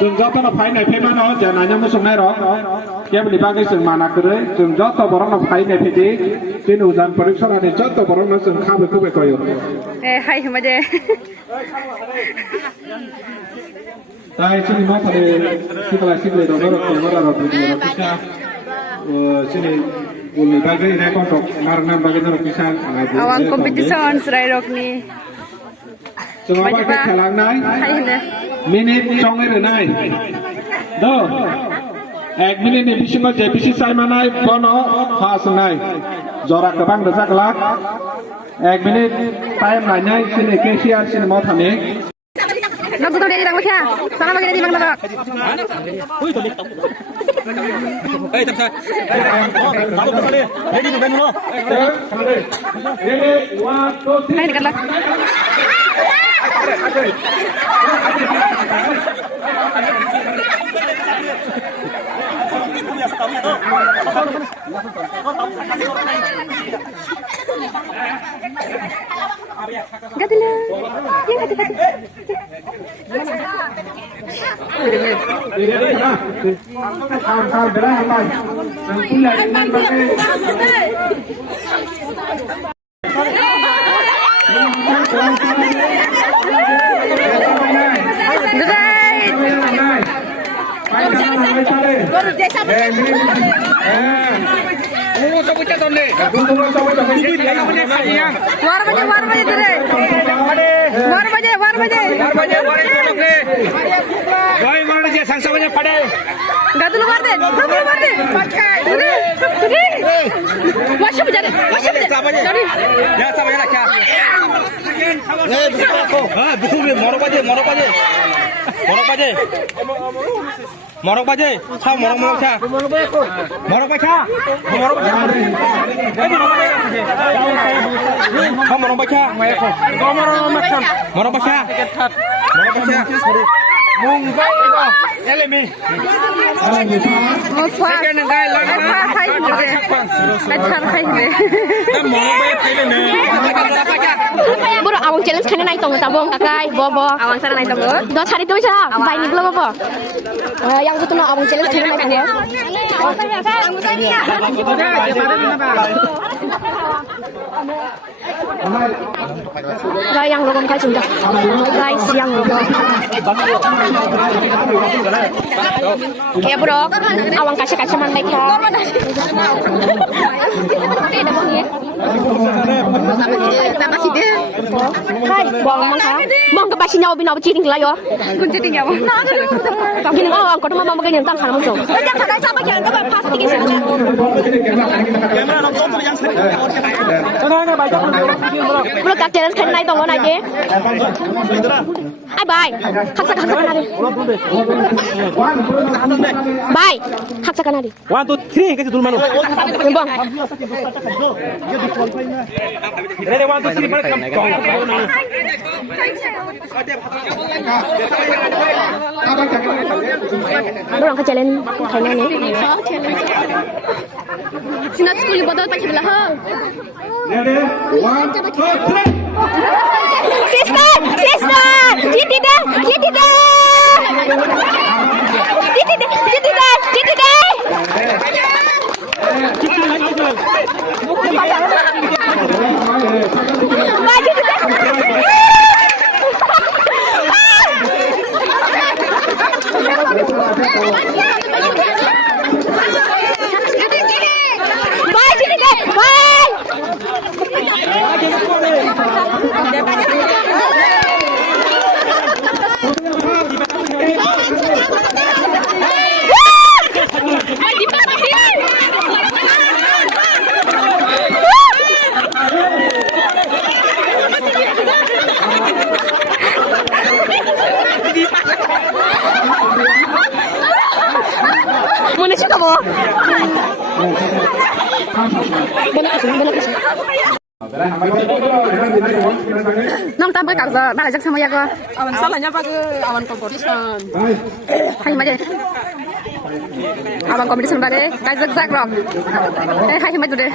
जों जतन फाइनाय फैमानो जानायनि मुसुंनाय र केबनि बागै जों मानाखै जों जत बरनो फाइनाय फैदि दिन उजान परीक्षानि जत बरनो जों खाबे खुबे कयो ए हाय माजे ताई सिनि मा थाले सिकला सिकले दर केमेरा र भिडियो पिसा सिनि उलनि बागै रे कन्टक नारनाम बागै दर पिसा आवां कम्पिटिसन राय रकनि जों बागै खालामनाय मिनिट संगे रनाय दो 1 मिनिटनि बिसिङाव जे बिसि सायमानाय बनो फासनाय जरा गोबां जागला 1 मिनिट टाइम लायनाय सिनि केसिआर सिनि मावथानि नगद दे दिलां मखा साना बागै दिलां ना ओइ तबसा रेडी दे बेनो रेडी 1 2 3 नहीं निकलला Gatila. Yang kata. Morok baje, sao morok cha, morok bacha, morok bacha, sao morok bacha, morok bacha, mung bay ko, elemi, second guy lang, say mo de, achar say de, morok bay pwede na, bro awang challenge kana nai tong tabong kakai, bo, awang sana nai tong, do chari tu cha, bay ni belum bo. Yang itu nak abang challenge kena naik dia. Guys yang logon kai sudah. Guys yang logon. Kayak bro, awang kasih man naik kan. Hai, buang mangka. Mangka pasti nyawa bina berciring lah yo. Kunci tinggal. Gini ang ko mama magay nang tang mo so. Kaya kada sa bagyan ka ba plastic isa na. Camera nang so yang sari. Sana ba ba. Bro ka challenge kan nai tong na je. Ai bye. Haksa na ri. Bye. Haksa na ri. 1 2 3 kasi dulmano. Bang. Ready 1 2 3 balik kam. Orang ke challenge kayaknya nih. Sinat school bodol pakai belah. Sister, jadi dah. Mana sih kamu? Nong tambah kerja, malah jak sama ya ke? Awan salahnya apa ke? Awan competition. Hai maje. Awan competition bade, kajak jak rom. Hai maje deh.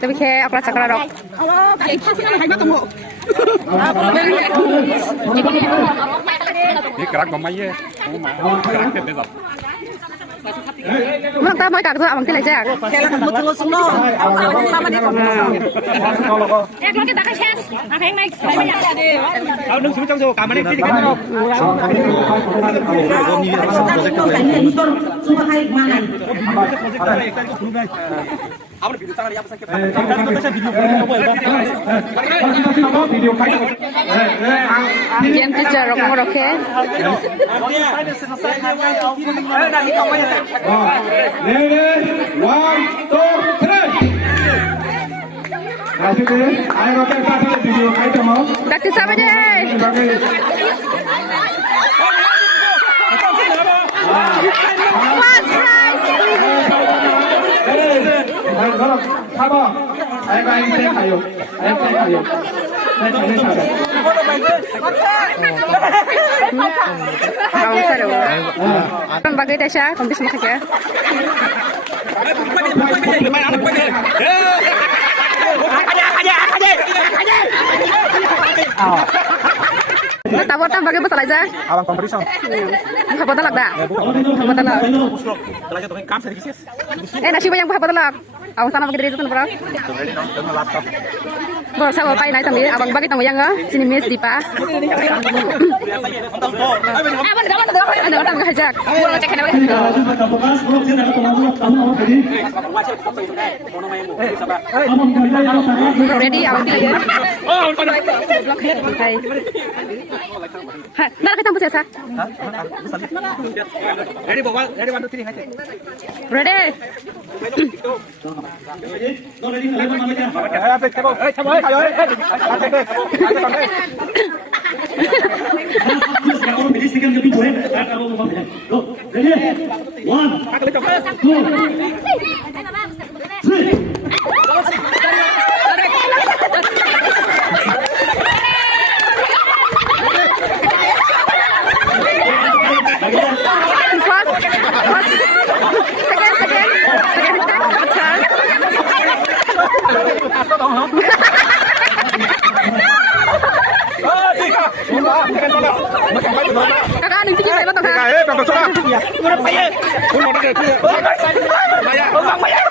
Tapi kayak aku rasa kerarok. Ini kerak mamanya. Kerak itu besar. Mang ta mới cả rồi bằng cái này chứ. Đứng xuống trong rồi, cảm ơn đi. Game teacher rok mo roke. One, two, three. Asik deh, ayo roket satu video kayak kamu. Practice apa deh? First prize. Sabar, ayo cek ayo, Kamu seru. Kan bagai Tasha, kompis makan ya. Tawaran bagai besar aja. Alam competition. Apa talak dah? Apa talak? Nasi banyak apa talak? Awang sana pakai dari itu berapa? Baru saya bawa naik tambi, abang bagi tamu yang sini Miss Dipa. Ada orang ngajak. Gua ngecek kenapa? Ready, abang kita. Hai. Nah, kita mau siapa? Ready bawa, ready 1 2 3 aja. Ready. Kakak ada tinggi saya betul kan? Kakak,